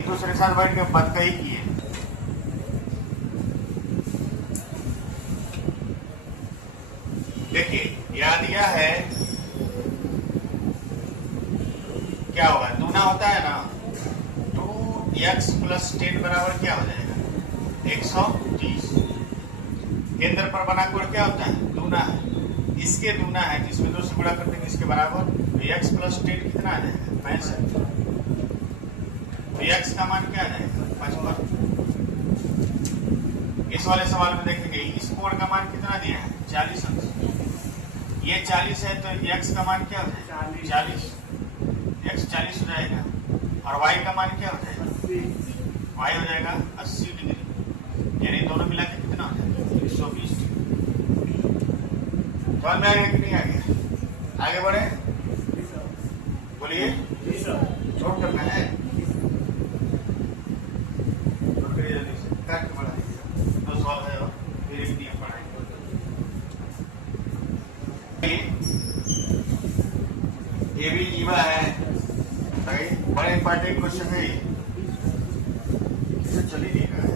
दूसरे के साथ बैठ के बदकही किए। देखिए याद दिया है क्या होगा, दूना होता है ना, 2x + 10 बराबर क्या हो जाएगा 130। केंद्र पर बना कोण क्या होता है, दूना है, इसके दूना है जिसमें 2 से गुणा करते हैं इसके बराबर, तो x + 10 कितना आ जाएगा 65। तो x का मान क्या आ जाएगा 55। इस वाले सवाल में देखेंगे इस कोण का मान कितना दिया है 40 अंश, ये 40 है तो x का मान क्या हो जाएगा 40, x 40 हो जाएगा, और y का मान क्या हो जाएगा y हो जाएगा 80 डिग्री, यानी दोनों मिला के कितना हो जाएगा 120 डिग्री। तो में आ गया कि नहीं आ गया, आगे बढ़े, बोलिए नोट करना है, कट बढ़ा दो सवाल है और फिर एक नियम पढ़ाएंगे। ये भी जीवा है, बड़ा इंपॉर्टेंट क्वेश्चन है, इसे चल ही नहीं रहा है।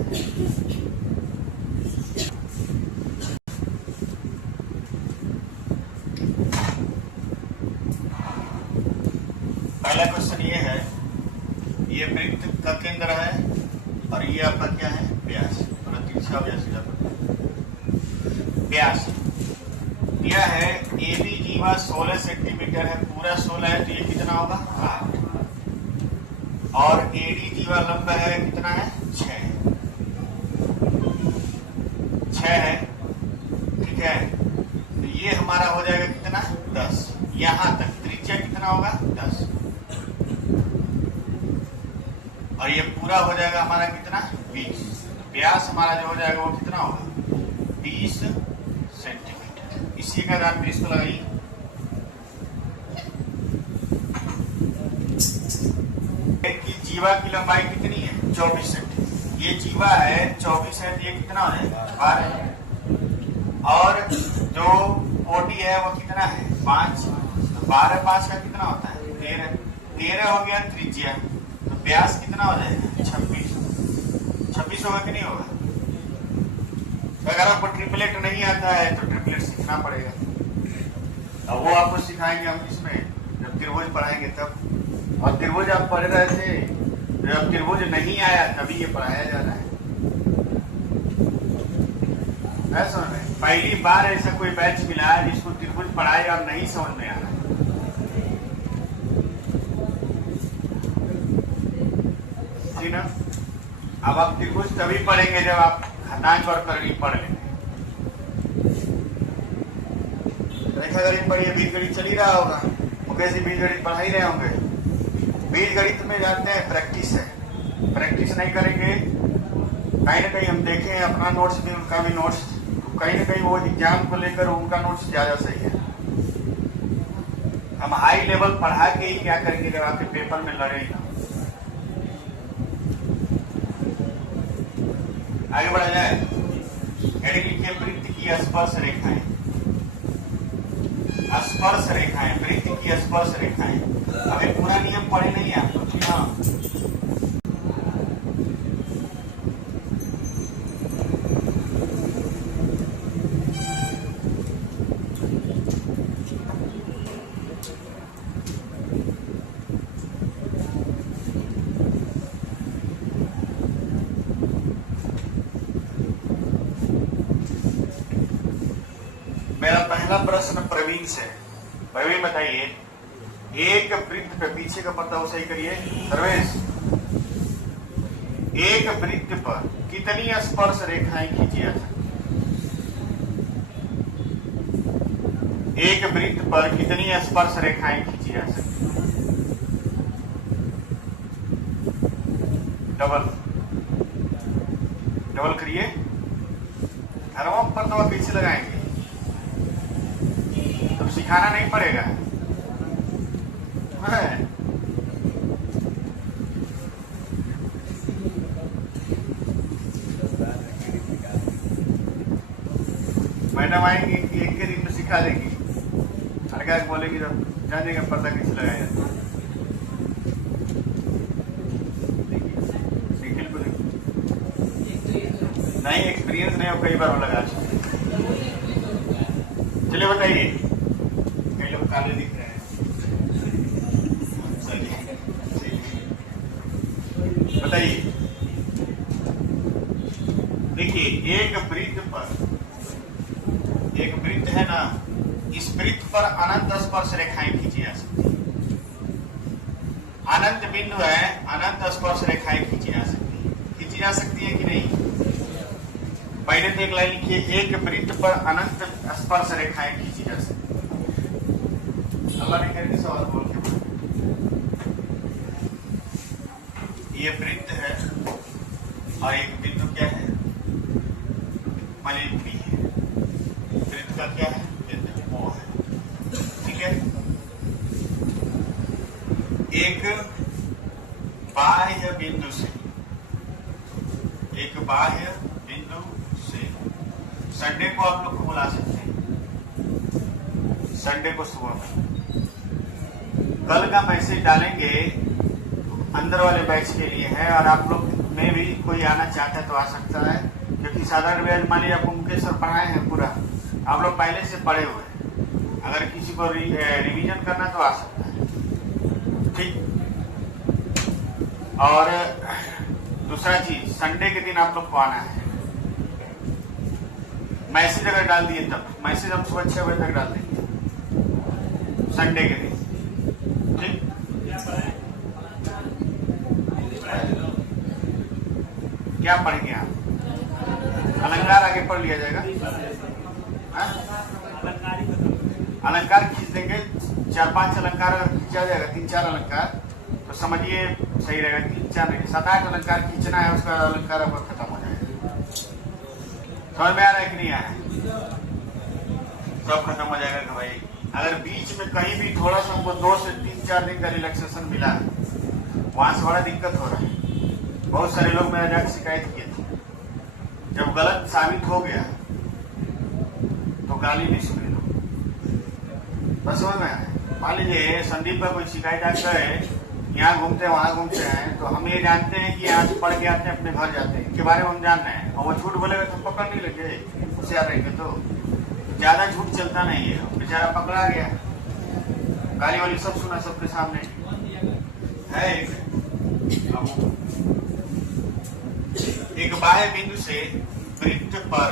पहला क्वेश्चन ये है, ये वृत्त का केंद्र है और ये आपका क्या है व्यास, तिरछा व्यास व्यास दिया है। ए बी जीवा 16 सेंटीमीटर है, पूरा 16 है तो ये कितना होगा 8, और एडी जीवा लंब है कितना है 6 है, ठीक है, तो ये हमारा हो जाएगा कितना 10, यहां तक त्रिज्या कितना होगा 10, और ये पूरा हो जाएगा हमारा कितना 20, व्यास हमारा जो हो जाएगा वो कितना होगा 20 सेंटीमीटर। इसी का दाम 20 को लगाइए, कि जीवा की लंबाई कितनी है 24 सेंटीमीटर, ये जीवा है 24 है तो ये कितना हो जाएगा 12, और जो कोटि है वो कितना है 5, तो 12 5 का कितना होता है 13 हो गया त्रिज्या, तो व्यास कितना हो जाएगा 26 होगा कि नहीं होगा। तो अगर आपको ट्रिपलेट नहीं आता है तो ट्रिपलेट सीखना पड़ेगा, अब वो आपको सिखाएंगे हम इसमें जब त्रिभुज पढ़ाएंगे तब, और त्रिभुज आप पढ़ रहे थे, जब त्रिभुज नहीं आया तभी ये पढ़ाया जा रहा है। समझ में पहली बार ऐसा कोई बैच मिला है जिसको त्रिभुज पढ़ाए और नहीं समझ में आ रहा है। ना अब आप त्रिभुज तभी पढ़ेंगे जब आप घातांक और करी पढ़ लेंगे। रेखागणित पढ़िए, बीजगणित चल ही रहा होगा, वो कैसे बीजगणित पढ़ा ही रहे होंगे। बीजगणित में जानते हैं प्रैक्टिस है, प्रैक्टिस नहीं करेंगे कहीं ना कहीं हम देखें अपना नोट्स भी उनका भी नोट्स, कहीं ना कहीं वो एग्जाम को लेकर उनका नोट्स ज्यादा सही है। हम हाई लेवल पढ़ा के ही क्या करेंगे जब आपके पेपर में लड़ेगा। आगे बढ़ा जाए, लिखिए वृत्त की स्पर्श रेखाएं, स्पर्श रेखाएं, वृत्त की स्पर्श रेखाएं। अभी पूरा नियम पढ़े नहीं आप लोग, हाँ मेरा पहला प्रश्न प्रवीण से। प्रवीण बताइए, एक वृत्त पे, पीछे का पता हो सही करिए सर्वेश, एक वृत्त पर कितनी स्पर्श रेखाएं खींची जा सकती, एक वृत्त पर कितनी स्पर्श रेखाएं खींची जा सकती, डबल डबल करिए, घरों पर तो आप कैसे लगाएंगे, तो सिखाना नहीं पड़ेगा। मैडम आएंगी एक के दिन में सिखा देंगी, हल्का बोलेगी तो जानेगा पता कैसे लगाया जाता है। नहीं एक्सपीरियंस नहीं हो, कई बार लगा। चलिए बताइए, कई लोग काले दिख रहे हैं। बताइए, देखिए एक वृत्त है ना, इस वृत्त पर अनंत स्पर्श रेखाएं खींची जा सकती है। अनंत बिंदु है, अनंत स्पर्श रेखाएं खींची जा सकती है कि नहीं? पहले तो एक लाइन लिखिए, एक वृत्त पर अनंत स्पर्श रेखाएं खींची जा सकती है। अल्लाह ने करके सवाल बोल के ये वृत्त है और एक बिंदु क्या है? मलिन भी है। वृत्त का क्या है? बिंदु वो है। ठीक है, एक बाह्य बिंदु से संडे को आप लोग को बुला सकते हैं, संडे को सुबह में। कल का मैसेज डालेंगे अंदर वाले बैच के लिए है, और आप लोग में भी कोई आना चाहता है तो आ सकता है, क्योंकि साधारण ब्याज मान लीजिए आपको मुकेश सर पढ़ाए हैं पूरा, आप लोग पहले से पढ़े हुए हैं, अगर किसी को रिवीजन करना तो आ सकता है। ठीक, और दूसरा चीज, संडे के दिन आप लोग को आना है। मैसेज अगर डाल दिए तब, मैसेज हम सुबह 6 बजे तक डाल देंगे संडे के दिन। ठीक, क्या पढ़ेंगे आप? अलंकार आगे पढ़ लिया जाएगा। अलंकार खींच देंगे, 4-5 अलंकार अगर खींचा जाएगा, 3-4 अलंकार, तो समझिए सही रहेगा। 3-4 नहीं, 7-8 अलंकार खींचना है, उसका अलंकार आपका खत्म हो जाएगा। समझ में आ रहा है कि नहीं आ रहा है? सब खत्म हो जाएगा कि भाई अगर बीच में कहीं भी थोड़ा सा हमको 2 से 3-4 दिन का रिलैक्सेशन मिला है, वहां से बड़ा दिक्कत हो रहा है। बहुत सारे लोग मेरा जाकर शिकायत किए थे, जब गलत साबित हो गया तो गाली भी सुने लो। बस समझ में आया? मान लीजिए संदीप का कोई शिकायत आता है, यहाँ घूमते हैं वहां घूमते हैं, तो हम ये जानते हैं कि यहाँ से पढ़ के आते हैं, अपने घर जाते हैं, इनके बारे में हम जान रहे हैं, और वो झूठ बोलेगा तो पकड़ नहीं लगे, होशियार रहेंगे तो ज्यादा झूठ चलता नहीं है। बेचारा पकड़ा गया, गाली वाली सब सुना सबके सामने है। एक बाह्य बिंदु से वृत्त पर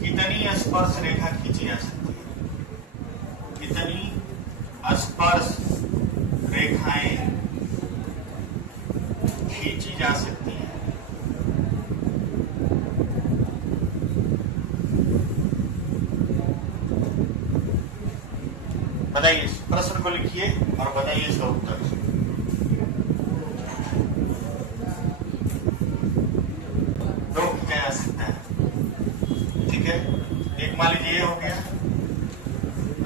कितनी स्पर्श रेखा खींची जा सकती है? कितनी स्पर्श रेखाएं खींची जा सकती हैं? बताइए, प्रश्न को लिखिए और बताइए इसका उत्तर। दो खींचा जा सकता है। ठीक है, एक मान लीजिए ये हो गया,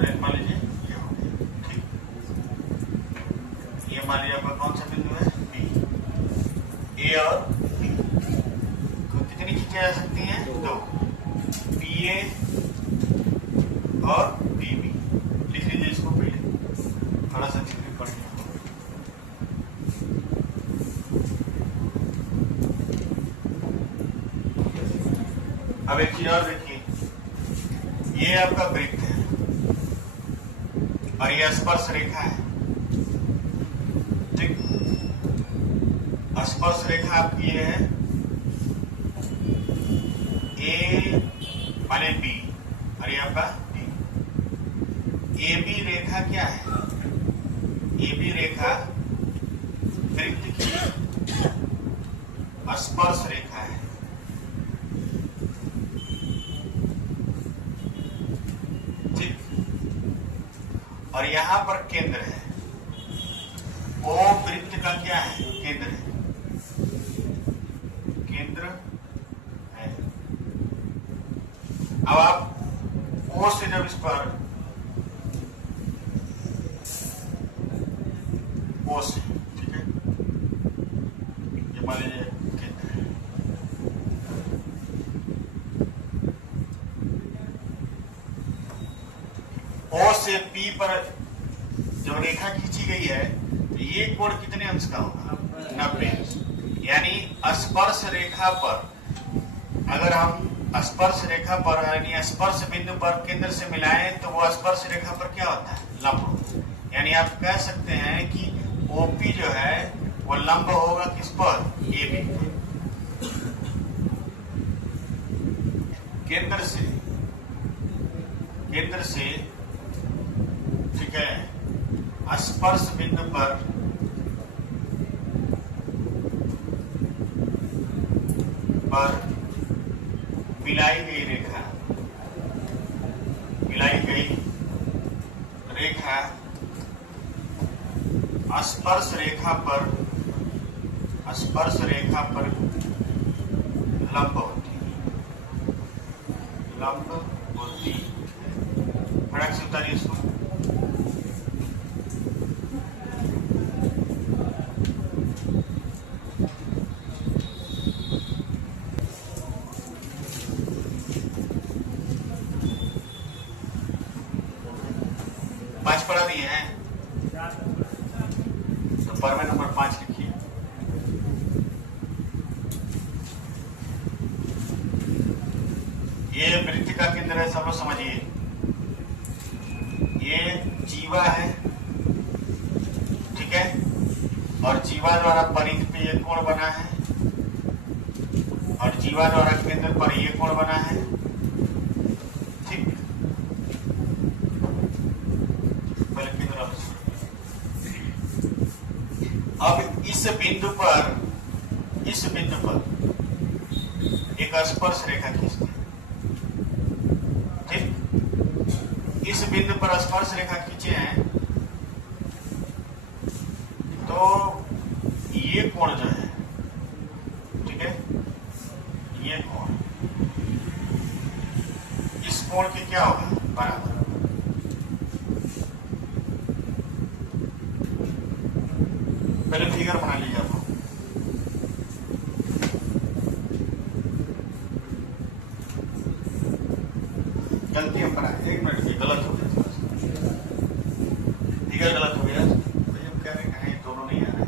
एक मान लीजिए ये हो गया। ठीक, ये मान लीजिए आपका कौन सा बिंदु है? बी। ए और बी को कितनी खींची जा सकती हैं? 2। बी ए और बी बी। लिख लीजिए इसको, पहले थोड़ा सा चीजें पढ़ लिया। अब एक चीज और देखिए, ये आपका वृत्त है और ये स्पर्श रेखा है। ठीक, स्पर्श रेखा आपकी ये है ए माने बी, और ये आपका बी। ए बी रेखा क्या है? ए बी रेखा वृत्त की स्पर्श रेखा है। और यहां पर केंद्र है, ओ वृत्त का क्या है? केंद्र है, केंद्र है। अब आप ओ से जब इस पर ओ से, ठीक है, ये मान लीजिए केंद्र है। ओ से पी पर जो रेखा खींची गई है, तो ये कोण कितने अंश का होगा? 90 अंश। यानी स्पर्श रेखा पर, अगर हम स्पर्श रेखा पर यानी स्पर्श बिंदु पर केंद्र से मिलाएं तो वो स्पर्श रेखा पर क्या होता है? लंब। यानी आप कह सकते हैं कि ओपी जो है वो लंब होगा किस पर? ए बी पर। केंद्र से ठीक है स्पर्श बिंदु पर मिलाई गई रेखा स्पर्श रेखा पर लंब होती है। फटाक से उतारिए इसको। पांच पढ़ा दिए हैं तो पर में नंबर 5 लिखिए। ये वृत्त का केंद्र है, सब समझिए। ये जीवा है, ठीक है, और जीवा द्वारा परिध पे ये कोण बना है और जीवा द्वारा केंद्र पर ये कोण बना है, ठीक। पहले केंद्र, अब इस बिंदु पर एक स्पर्श रेखा खींचते हैं, ठीक। इस बिंदु पर स्पर्श रेखा खींचे हैं तो ये कोण जो है, ठीक है, ये कोण, इस कोण के क्या होगा? बराबर। पहले फिगर बना लीजिए आप। गलती हम बनाए, 1 मिनट की गलत हो गया, फिगर गलत हो गया। भाई हम कह रहे हैं दोनों नहीं आ रहे।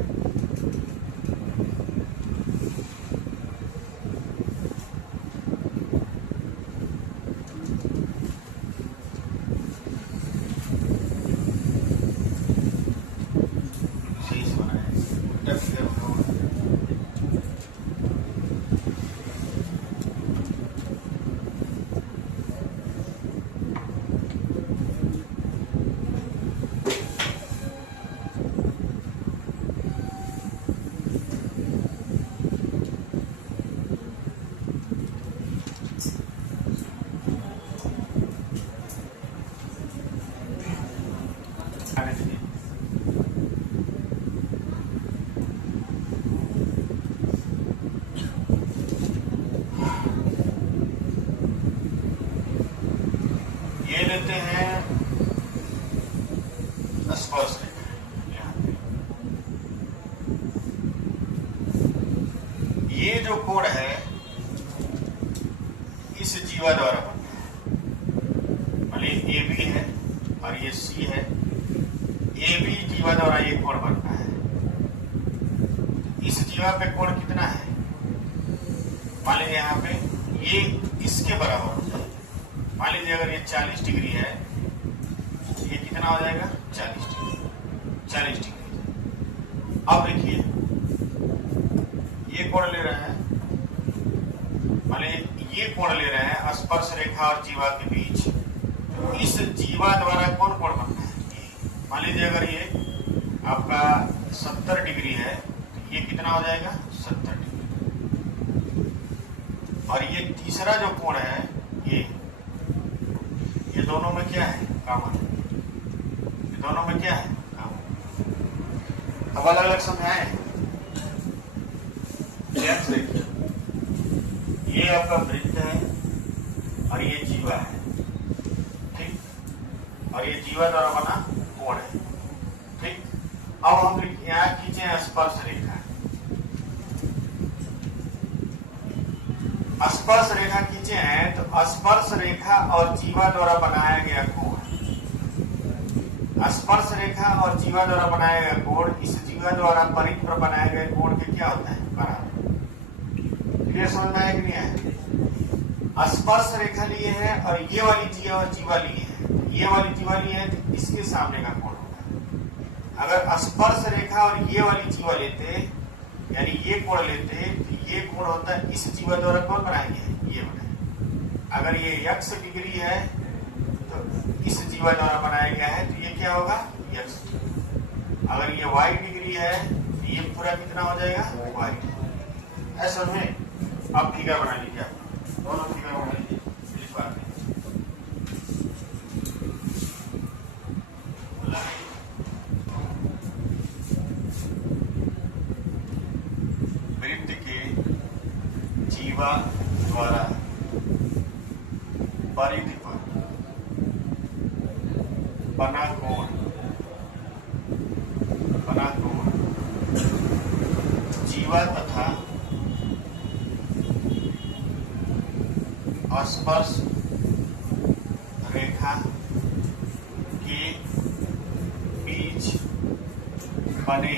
सही से बनाए, उल्टा फिगर होगा। ये लेते हैं स्पर्श रेखा। ये जो कोण है इस जीवा द्वारा बनता है, मान लीजिए ए बी है और ये सी है। ए बी जीवा द्वारा ये कोण बनता है। इस जीवा पे कोण कितना है? मान लीजिए यहाँ पे ये इसके बराबर हो जाए। मान लीजिए अगर ये 40 डिग्री है, ये कितना हो जाएगा? 40 डिग्री। अब देखिए ये कोण ले रहे हैं, मान लीजिए ये कोण ले रहे हैं स्पर्श रेखा और जीवा के बीच। इस जीवा द्वारा कौन कोण बनता है? मान लीजिए अगर ये आपका 70 डिग्री है तो ये कितना हो जाएगा? 70 डिग्री। और ये तीसरा जो कोण है ये दोनों में क्या है? कॉमन। ये दोनों में क्या है? कॉमन। अब अलग अलग समझाएं। देखिए ये आपका वृत्त है और ये जीवा है, ठीक, और ये जीवा द्वारा बना कोण है, ठीक। अब हम यहाँ खींचे स्पर्श रेखा। स्पर्श रेखा खींचे हैं तो स्पर्श रेखा और जीवा द्वारा बनाया गया कोण, स्पर्श रेखा और जीवा द्वारा बनाया गया कोण इस जीवा द्वारा परिध पर बनाए गए कोण के क्या होता है? बराबर। क्लियर समझ में आया कि नहीं आया? स्पर्श रेखा लिए है और ये वाली जीवा लिए है, ये वाली जीवा लिए है तो इसके सामने का कोण होगा। अगर स्पर्श रेखा और ये वाली जीवा लेते यानी ये कोण लेते तो ये कोण होता है इस जीवा द्वारा कौन बनाएंगे, ये बनाए। अगर ये x डिग्री है तो इस जीवा द्वारा बनाया गया है तो ये क्या होगा, x। अगर ये y डिग्री है तो ये पूरा कितना हो जाएगा, y। ऐसा में अब फिगर बना लीजिए, आप दोनों फिगर बना लीजिए इस बार में। वृत्त के जीवा द्वारा परिधि पर बना कोण जीवा तथा स्पर्श रेखा के बीच बने